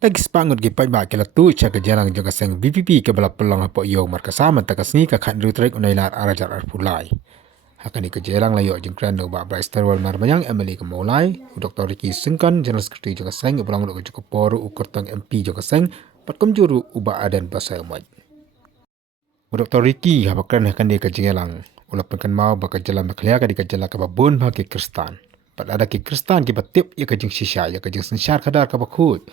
Tagis-pangot gi Pynbha kila tu cha ke jarang jaga seng VPP ke balap pelang hapo yo markasama takasni ka khan rutrek unailar arajar arpulai. Hakani ke jarang layo jengkran no ba Bryster wal marmayang MLA ke Maulai, Dr.Ricky singkan General Secretary jaga seng ulang do ke poru ukurtang MP jaga seng patkom juru uba adan pasai mai. Dr.Ricky habakran hakani ke jarang ulah penkan mau baka jalan baklia ka di ke jalan ka babun ba ke Khristan. Pat ada ke Khristan ke batip ya ke Jingshisha ya ke Jingshisha kadar ka bakut.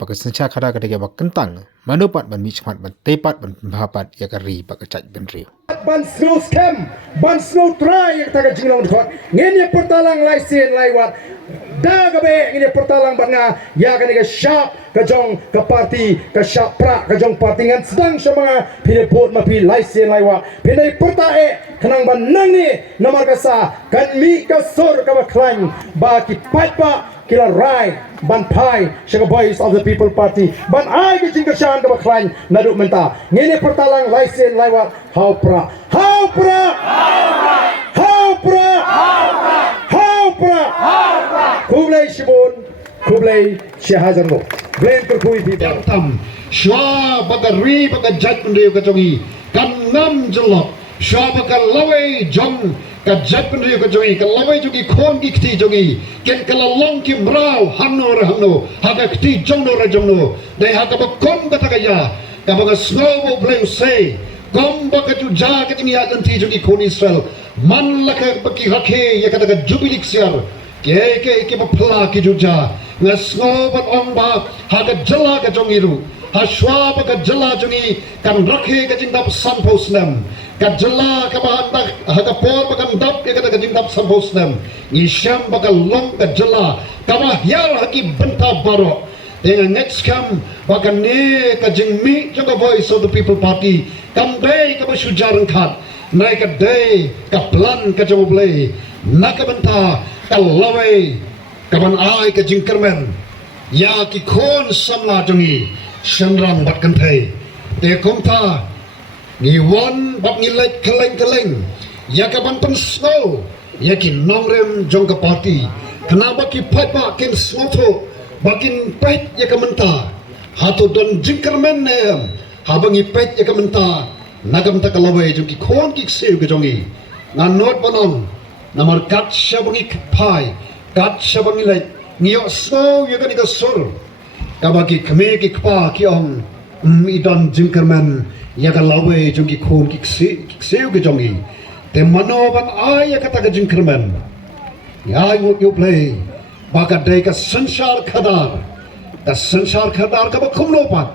Pakai sencha kada kada ke kentang, Mano pat ban Shakhmat ban tepat ban Pynbha pat ya kari pakai cat ban riu. Ban snow scam, ban snow try yang taga jinglong dot. Ngene portalang laisen laiwat. Daga be ngene portalang banga ya kan ke sharp ke jong ke parti ke sharp pra ke jong parti ngan sedang sama pilih pot ma pilih laisen laiwat. Pilih porta kenang ban nang ni nomor kasa kan mi ke sor ke baklang baki Pynbha kila rai ban pai shaga boys of the people party ban ai ke Jingshisha ke baklang naduk menta ngene portalang laisen laiwat how pra kublai shibun kublai shahazano blame kurkui people tam shwa bagari bagajat kunde ka jongi kan nam jelok shwa bagal lawe jong ka jat kunde ka jongi ka lawe jogi khon gi khti jongi ken kala long ki mrau hanno haga khti jongno ra jongno dai haga ba kom ka tagaya ka baga snow blame say kom baga tu ja ka tingi ya anti jogi khon Israel man laka baki rakhe ya ka daga jubilik siar ke bapla ki juja ngasno bat ong ba haga jala ka jongiru haswa ba ka jala jongi kan rakhe ka jingdap samposnam ka jala ka ba haga por ba kan dap ke ka jingdap samposnam ni sham ba ka long ka jala ka ba hyal haki benta baro dengan next kam ba ka ne ka jingmi jaga voice of the people party kam dai ka ba sujaran khat nai ka dai ka plan ka joble nak benta kalawe kaban ai ke jingkermen ya ki khon samla jongi shamrang bat kan thai te komta ni won bat ni lek keleng ya kaban pun snow ya ki nongrem jong ka party kenapa ki Pynbha ken snotho bakin pet ya kamenta hatu don jingkermen ne habangi pet ya kamenta nagam ta kalawe jongi khon ki seu ke jongi ngan not banom namar kat shabangi pai kat shabangi lai ngio snow ya kan sur kabaki khme ki kpa ki om idan jingkerman ya ka lawe jongi khon ki seu ke jongi te mano ban ai ya kata ka jingkerman ya you play baka dai ka sansar khadar ka ba khumno pat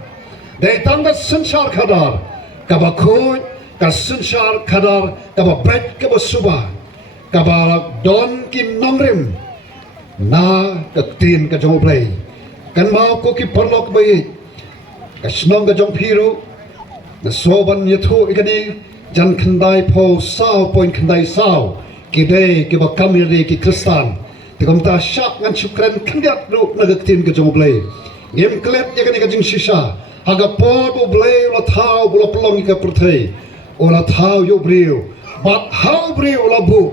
dai tang ka sansar khadar ka ba khoi ka sansar khadar ka ba bet ka ba suba kaba don ki nomrem na tin ka jong play kan mau ko ki parlok bai ka snong ka jong phiru na soban yathu ikani jan khandai pho sao point khandai sao ki dei ki ba kamiri ki Khristan te kom ta shak ngan chukran khandiat ru na ka tin ka jong play ngem klep yakani ka Jingshisha haga por bo play la thau bo plong ka prthei ola thau yo brio bat how brio la bu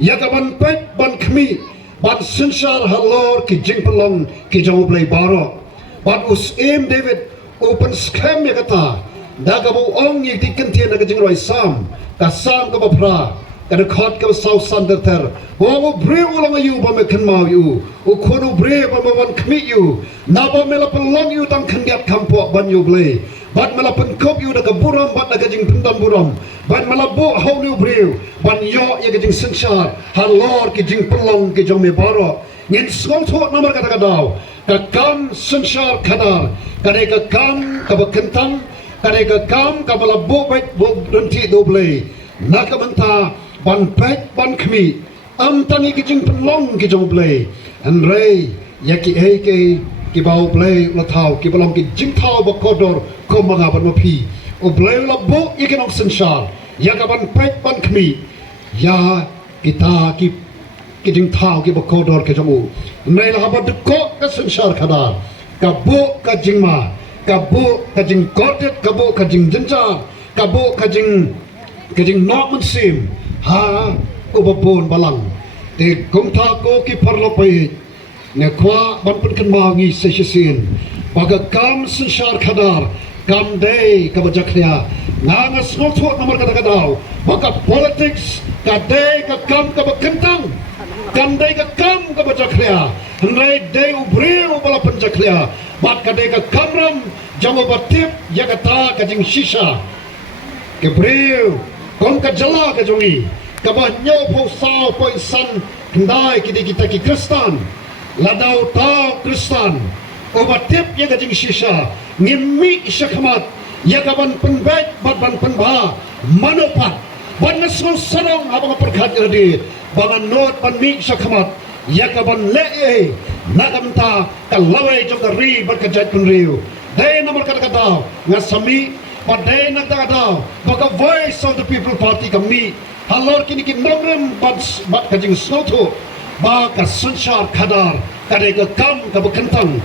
ya kaban pet ban khmi ban sinsar halor ki jingpalong ki joblay baro ban us em David open scam ya kata daga bo ong yi tikan na ka jingroi sam ka sam ka bapra ka khot ka south sander ter ho bre ulang yu ba me kan mau yu o khono bre ba ma ban khmi yu na ba me la palong yu tang khangat kampo ban yu blay bat mala penkop yu da ka buram bat da ka jing pendam buram bat mala bo how new brew ban yo ya ka jing senchar halor ki jing pelong ki jong me baro ngin skol tho namar ka daw ka kam senchar khadar ka ne ka kam ka ba kentang ka ne ka kam ka bala bo bet bo donti doble na ka banta ban pet ban khmi am tangi ki jing pelong ki jong ble an re ya ki ki bau play la thau ki balong ki jing thau ba kodor ko manga ban ma phi o play la bo ye ken senchar ya ka ban pet ban khmi ya kita ki jing thau ki ba kodor ke jamu nei la ba de ko ka senchar khada ka bo ka jing ma ka bo ka jing kodet ka bo ka jing jinja ka bo ka jing norman sim ha ko ba pon balang te kom tha ko ki parlo pai ne khwa ban pun kan ma ngi se sin baga kam sishar khadar kam day ka bajaknya nganga small thot nomor kata kadau baga politics ka day ka kam ka bakentang kam day ka kam ka bajaknya nrai day ubreu bala penjaknya bat ka day ka kamram jango batip ya kata ka Jingshisha ke breu kom ka jala ka jongi ka ba nyo po sao po san kendai kita ki Khristan Lada tau Khristan obatip ya ka Jingshisha ngimmi Shakhmat ya ka ban Pynbha ban Pynbha Mano pat ban nasol sarong habang perkhat di bangan not ban mi Shakhmat ya ka ban le nagamta kalaway jong ri ban ka jat kun riu dai nomor kata ngasami padai nagdagadaw baka voice of the people party kami halor kini nomrem bat ka Jingshisha ba ka sanchar khadar kadai ka kam ka bakentang